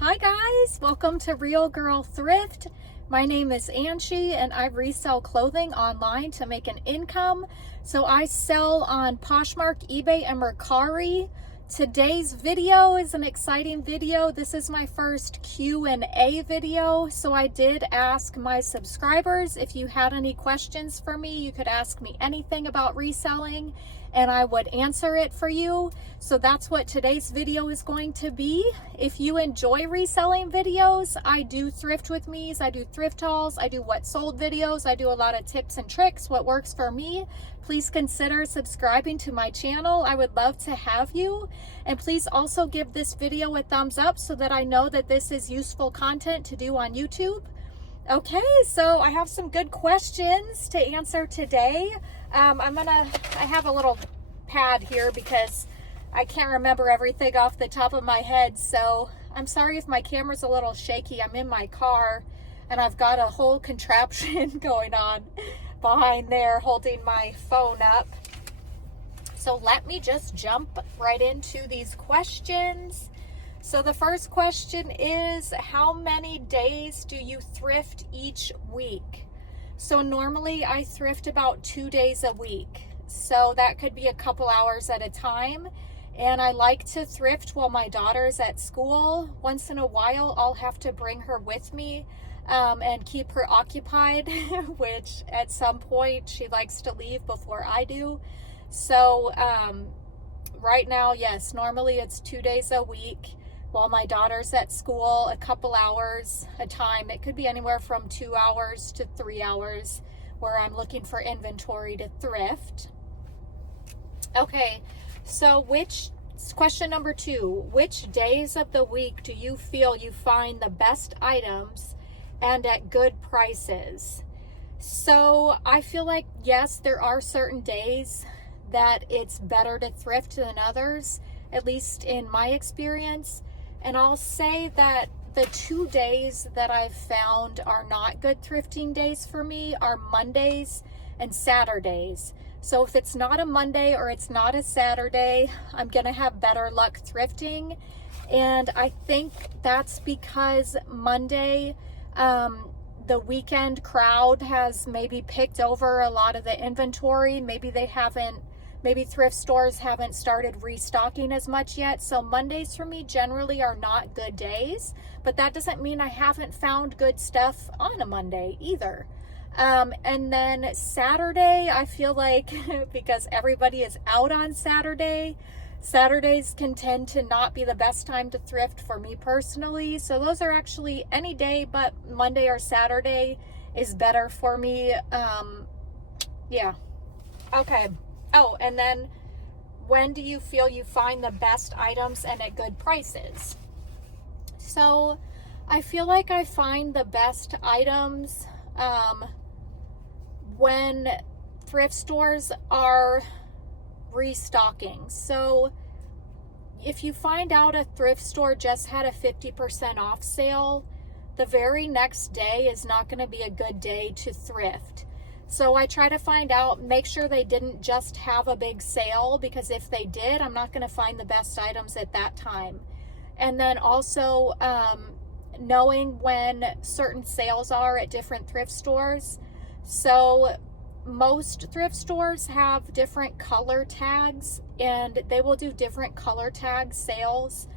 Hi guys, welcome to Real Girl Thrift. My name is Angie and I resell clothing online to make an income. So I sell on Poshmark, eBay, and Mercari. Today's video is an exciting video. This is my first Q&A video. So I did ask my subscribers if you had any questions for me. You could ask me anything about reselling and I would answer it for you. So that's what today's video is going to be. If you enjoy reselling videos, I do thrift with me's, I do thrift hauls, I do what sold videos, I do a lot of tips and tricks, what works for me. Please consider subscribing to my channel. I would love to have you. And please also give this video a thumbs up so that I know that this is useful content to do on YouTube. Okay, so I have some good questions to answer today. I have a little pad here because I can't remember everything off the top of my head, so I'm sorry if my camera's a little shaky. I'm in my car and I've got a whole contraption going on behind there holding my phone up. So let me just jump right into these questions. So the first question is, how many days do you thrift each week? So normally I thrift about 2 days a week. So that could be a couple hours at a time. And I like to thrift while my daughter's at school. Once in a while, I'll have to bring her with me and keep her occupied, which at some point she likes to leave before I do. So right now, yes, normally it's 2 days a week. While my daughter's at school, a couple hours a time. It could be anywhere from 2 hours to 3 hours where I'm looking for inventory to thrift. Okay, so question number 2, which days of the week do you feel you find the best items and at good prices? So I feel like, yes, there are certain days that it's better to thrift than others, at least in my experience. And I'll say that the 2 days that I've found are not good thrifting days for me are Mondays and Saturdays. So if it's not a Monday or it's not a Saturday, I'm going to have better luck thrifting. And I think that's because Monday, the weekend crowd has maybe picked over a lot of the inventory. Maybe thrift stores haven't started restocking as much yet. So Mondays for me generally are not good days, but that doesn't mean I haven't found good stuff on a Monday either. And then Saturday, I feel like because everybody is out on Saturday, Saturdays can tend to not be the best time to thrift for me personally. So those are actually any day, but Monday or Saturday is better for me. Yeah. Okay. Oh, and then when do you feel you find the best items and at good prices? So I feel like I find the best items when thrift stores are restocking. So if you find out a thrift store just had a 50% off sale, the very next day is not going to be a good day to thrift. So I try to find out, make sure they didn't just have a big sale, because if they did, I'm not going to find the best items at that time. And then also knowing when certain sales are at different thrift stores. So most thrift stores have different color tags, and they will do different color tag sales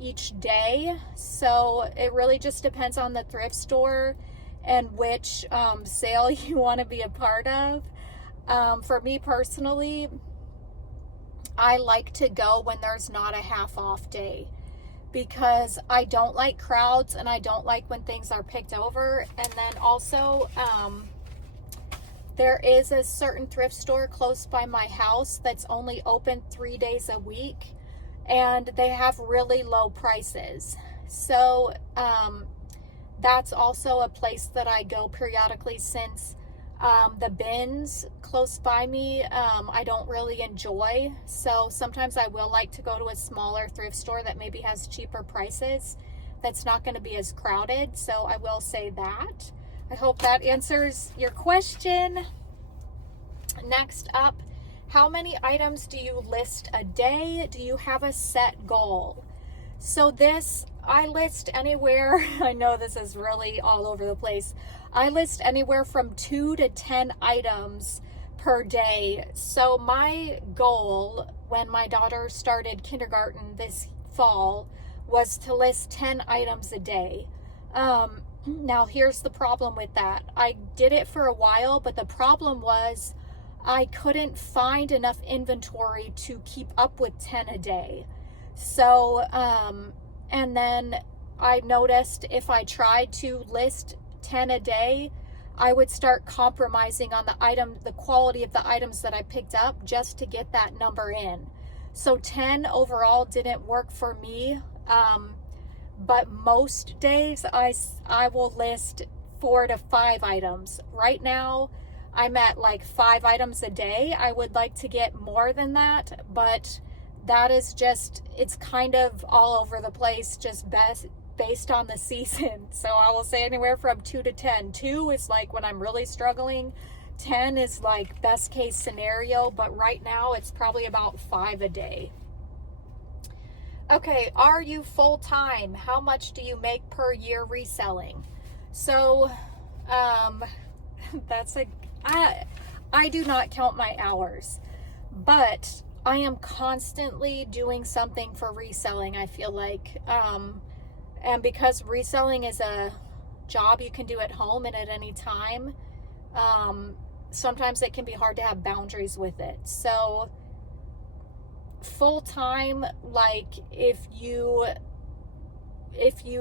each day. So it really just depends on the thrift store and which sale you want to be a part of. For me personally, I like to go when there's not a half off day, because I don't like crowds and I don't like when things are picked over. And then also, there is a certain thrift store close by my house that's only open 3 days a week, and they have really low prices. So, that's also a place that I go periodically, since the bins close by me, I don't really enjoy. So sometimes I will like to go to a smaller thrift store that maybe has cheaper prices, that's not going to be as crowded. So I will say that. I hope that answers your question. Next up, how many items do you list a day? Do you have a set goal? So this I list anywhere, I know this is really all over the place. I list anywhere from 2 to 10 items per day. So my goal when my daughter started kindergarten this fall was to list 10 items a day. Now here's the problem with that. I did it for a while, but the problem was I couldn't find enough inventory to keep up with 10 a day. So, and then I noticed if I tried to list 10 a day, I would start compromising on the quality of the items that I picked up just to get that number in. So 10 overall didn't work for me. But most days I will list 4 to 5 items. Right now, I'm at like 5 items a day. I would like to get more than that, but that is just, it's kind of all over the place, just based on the season. So I will say anywhere from 2 to 10. 2 is like when I'm really struggling. 10 is like best case scenario, but right now it's probably about 5 a day. Okay, are you full-time? How much do you make per year reselling? So, I do not count my hours, but I am constantly doing something for reselling, I feel like. And because reselling is a job you can do at home and at any time, sometimes it can be hard to have boundaries with it. So full-time, like if you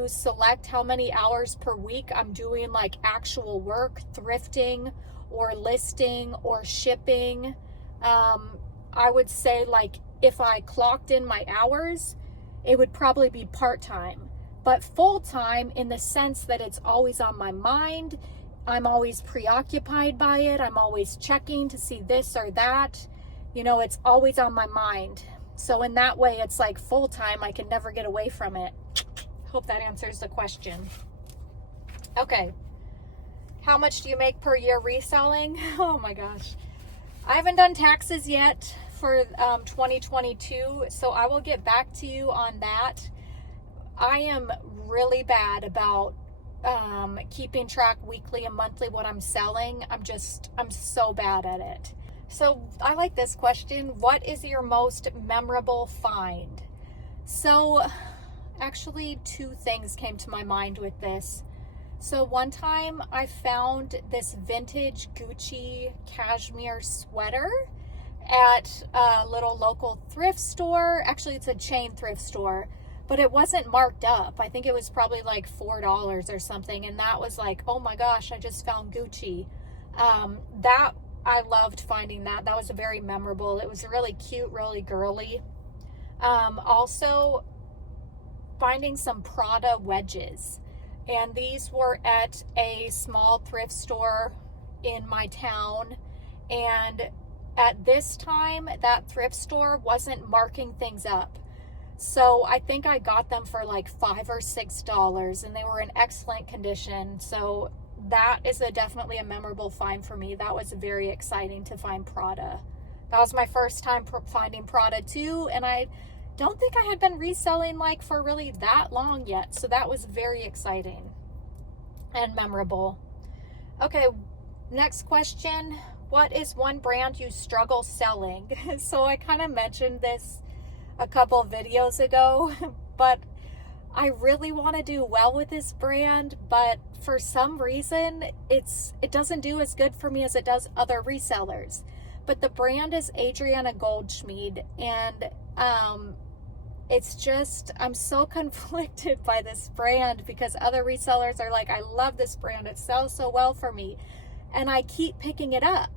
select how many hours per week I'm doing like actual work, thrifting or listing or shipping, I would say like if I clocked in my hours, it would probably be part-time. But full-time in the sense that it's always on my mind, I'm always preoccupied by it, I'm always checking to see this or that, you know, it's always on my mind. So in that way, it's like full-time, I can never get away from it. Hope that answers the question. Okay. How much do you make per year reselling? Oh my gosh. I haven't done taxes yet for 2022, so I will get back to you on that. I am really bad about keeping track weekly and monthly what I'm selling. I'm so bad at it. So I like this question. What is your most memorable find? So actually 2 things came to my mind with this. So one time I found this vintage Gucci cashmere sweater at a little local thrift store. Actually, it's a chain thrift store, but it wasn't marked up. I think it was probably like $4 or something. And that was like, oh my gosh, I just found Gucci. I loved finding that. That was very memorable. It was really cute, really girly. Also finding some Prada wedges. And these were at a small thrift store in my town. And at this time, that thrift store wasn't marking things up. So I think I got them for like $5 or $6 and they were in excellent condition. So that is definitely a memorable find for me. That was very exciting to find Prada. That was my first time finding Prada too. And I don't think I had been reselling like for really that long yet. So that was very exciting and memorable. Okay, next question. What is one brand you struggle selling? So I kind of mentioned this a couple videos ago, but I really want to do well with this brand, but for some reason it doesn't do as good for me as it does other resellers. But the brand is Adriana Goldschmied, and it's just, I'm so conflicted by this brand because other resellers are like, I love this brand, it sells so well for me, and I keep picking it up,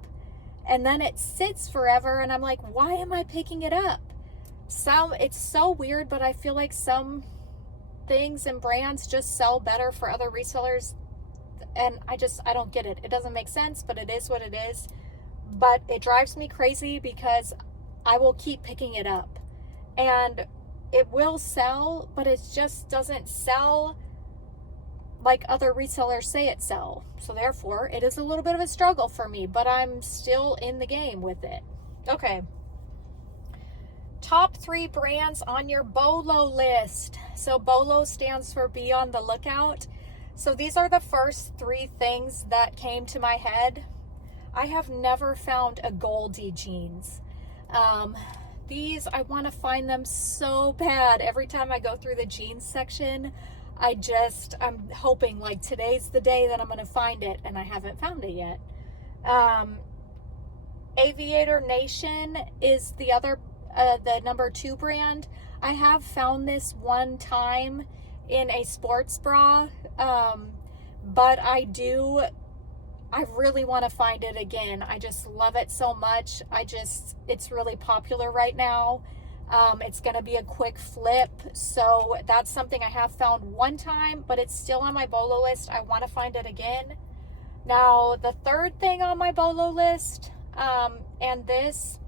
and then it sits forever and I'm like, why am I picking it up? It's so weird, but I feel like some things and brands just sell better for other resellers, and I don't get it. It doesn't make sense, but it is what it is. But it drives me crazy because I will keep picking it up and it will sell, but it just doesn't sell like other resellers say it sell. So therefore it is a little bit of a struggle for me, but I'm still in the game with it. Okay. Top 3 brands on your Bolo list. So Bolo stands for be on the lookout. So these are the first 3 things that came to my head. I have never found a Goldie jeans. These, I want to find them so bad. Every time I go through the jeans section, I'm hoping like today's the day that I'm going to find it, and I haven't found it yet. Aviator Nation is the other, the number 2 brand. I have found this one time in a sports bra, but I really want to find it again. I just love it so much. It's really popular right now. It's going to be a quick flip. So that's something I have found one time, but it's still on my Bolo list. I want to find it again. Now, the third thing on my Bolo list, and this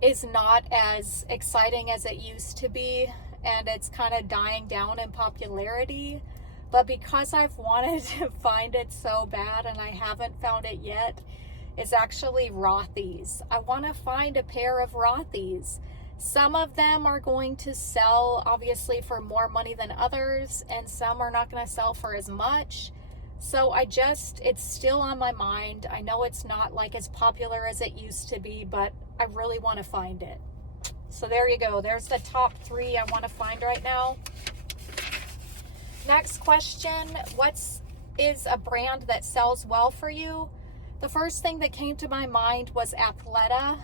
is not as exciting as it used to be, and it's kind of dying down in popularity. But because I've wanted to find it so bad and I haven't found it yet, is actually Rothy's. I want to find a pair of Rothy's. Some of them are going to sell obviously for more money than others, and some are not going to sell for as much. So it's still on my mind. I know it's not like as popular as it used to be, but I really want to find it. So there you go. There's the top 3 I want to find right now. Next question, what is a brand that sells well for you? The first thing that came to my mind was Athleta.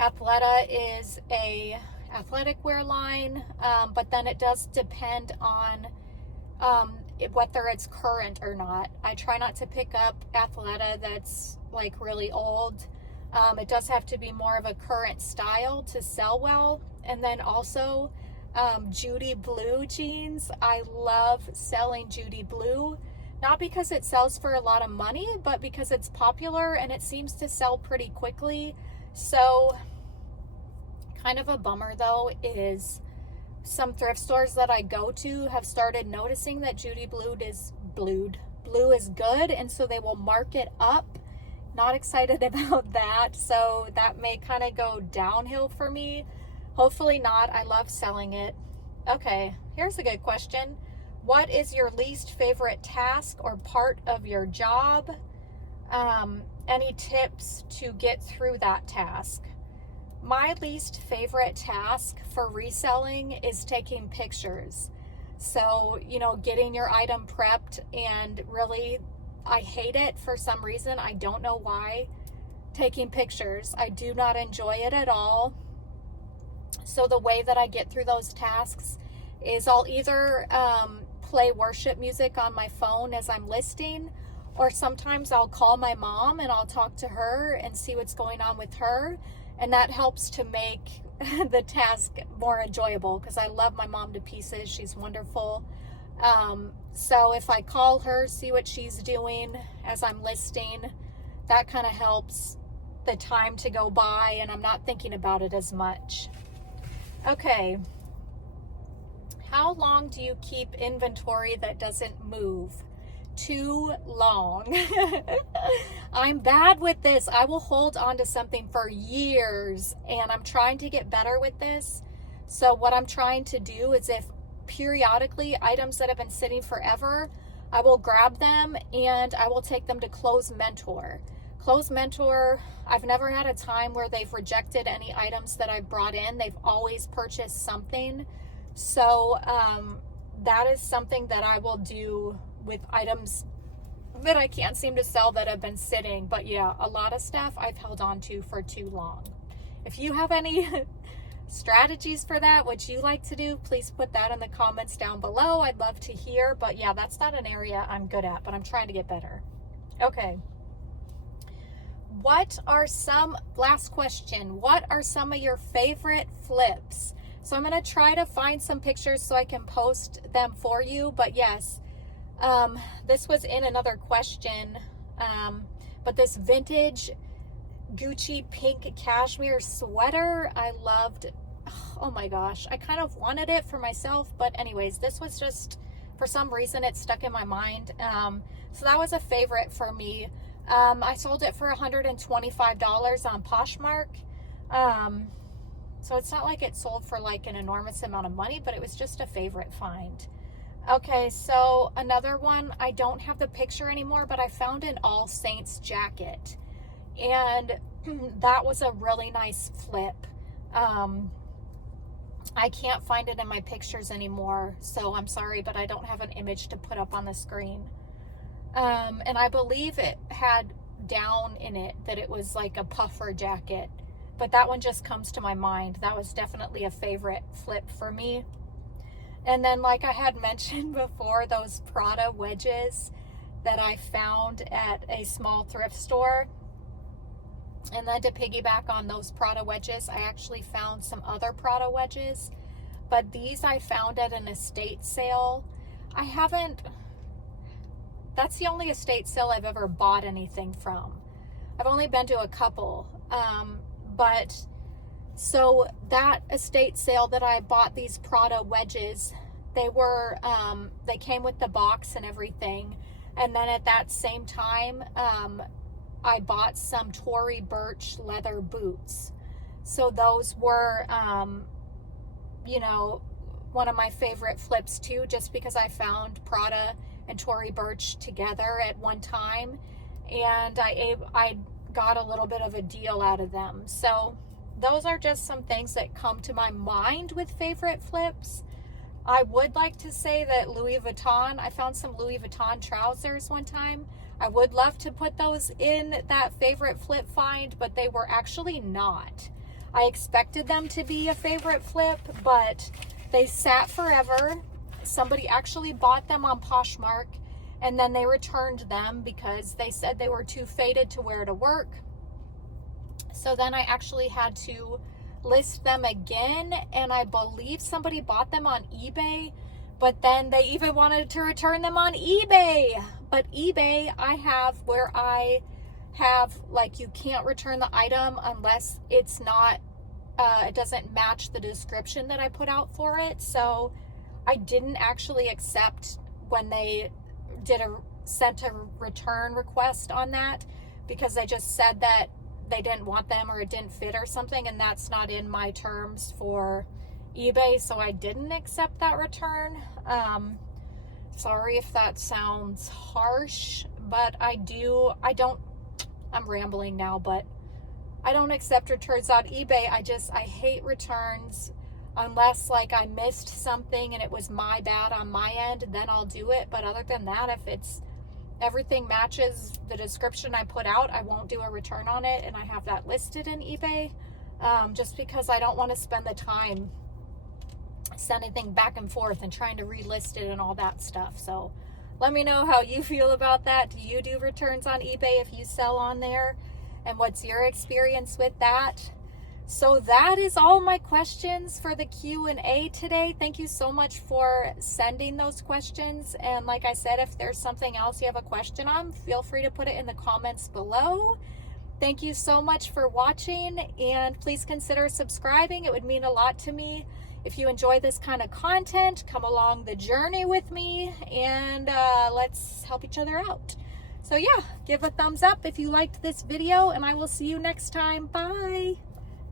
Athleta is a athletic wear line, but then it does depend on whether it's current or not. I try not to pick up Athleta that's like really old. It does have to be more of a current style to sell well. And then also Judy Blue jeans. I love selling Judy Blue, not because it sells for a lot of money, but because it's popular and it seems to sell pretty quickly. So kind of a bummer though is some thrift stores that I go to have started noticing that Judy Blue is good, and so they will mark it up. Not excited about that, so that may kind of go downhill for me. Hopefully not. I love selling it. Okay, here's a good question. What is your least favorite task or part of your job? Any tips to get through that task? My least favorite task for reselling is taking pictures. So, getting your item prepped, and really, I hate it for some reason. I don't know why. Taking pictures. I do not enjoy it at all. So the way that I get through those tasks is I'll either play worship music on my phone as I'm listing, or sometimes I'll call my mom and I'll talk to her and see what's going on with her. And that helps to make the task more enjoyable, because I love my mom to pieces. She's wonderful. So if I call her, see what she's doing as I'm listing, that kind of helps the time to go by and I'm not thinking about it as much. Okay. How long do you keep inventory that doesn't move? Too long. I'm bad with this. I will hold on to something for years, and I'm trying to get better with this. So what I'm trying to do is, if periodically items that have been sitting forever, I will grab them and I will take them to Close Mentor. Close Mentor, I've never had a time where they've rejected any items that I've brought in. They've always purchased something. So that is something that I will do with items that I can't seem to sell that have been sitting. But yeah, a lot of stuff I've held on to for too long. If you have any strategies for that, what you like to do, please put that in the comments down below. I'd love to hear. But yeah, that's not an area I'm good at, but I'm trying to get better. Okay. Last question, what are some of your favorite flips? So I'm going to try to find some pictures so I can post them for you. But yes, this was in another question, but this vintage Gucci pink cashmere sweater, I loved. Oh my gosh, I kind of wanted it for myself, but anyways, this was just, for some reason, it stuck in my mind. So that was a favorite for me. I sold it for $125 on Poshmark. So it's not like it sold for like an enormous amount of money, but it was just a favorite find. Okay, so another one, I don't have the picture anymore, but I found an All Saints jacket. And that was a really nice flip. I can't find it in my pictures anymore, so I'm sorry, but I don't have an image to put up on the screen. And I believe it had down in it that it was like a puffer jacket, but that one just comes to my mind. That was definitely a favorite flip for me. And then, like I had mentioned before, those Prada wedges that I found at a small thrift store. And then to piggyback on those Prada wedges, I actually found some other Prada wedges, but these I found at an estate sale. That's the only estate sale I've ever bought anything from. I've only been to a couple, but so that estate sale that I bought these Prada wedges, they came with the box and everything. And then at that same time, I bought some Tory Burch leather boots. So those were, you know, one of my favorite flips too, just because I found Prada and Tory Burch together at one time, and I got a little bit of a deal out of them. So those are just some things that come to my mind with favorite flips. I would like to say that Louis Vuitton, I found some Louis Vuitton trousers one time. I would love to put those in that favorite flip find, but they were actually not. I expected them to be a favorite flip, but they sat forever. Somebody actually bought them on Poshmark, and then they returned them because they said they were too faded to wear to work. So then I actually had to list them again, and I believe somebody bought them on eBay, but then they even wanted to return them on eBay. But eBay, I have like, you can't return the item unless it's not, it doesn't match the description that I put out for it. So I didn't actually accept when they sent a return request on that, because they just said that they didn't want them or it didn't fit or something, and that's not in my terms for eBay, so I didn't accept that return. Sorry if that sounds harsh, but I'm rambling now, but I don't accept returns on eBay. I hate returns unless like I missed something and it was my bad on my end, then I'll do it. But other than that, if everything matches the description I put out, I won't do a return on it, and I have that listed in eBay, just because I don't want to spend the time sending back and forth and trying to relist it and all that stuff. So let me know how you feel about that. Do you do returns on eBay if you sell on there? And what's your experience with that? So that is all my questions for the Q&A today. Thank you so much for sending those questions. And like I said, if there's something else you have a question on, feel free to put it in the comments below. Thank you so much for watching, and please consider subscribing. It would mean a lot to me. If you enjoy this kind of content, come along the journey with me, and let's help each other out. So yeah, give a thumbs up if you liked this video, and I will see you next time. Bye.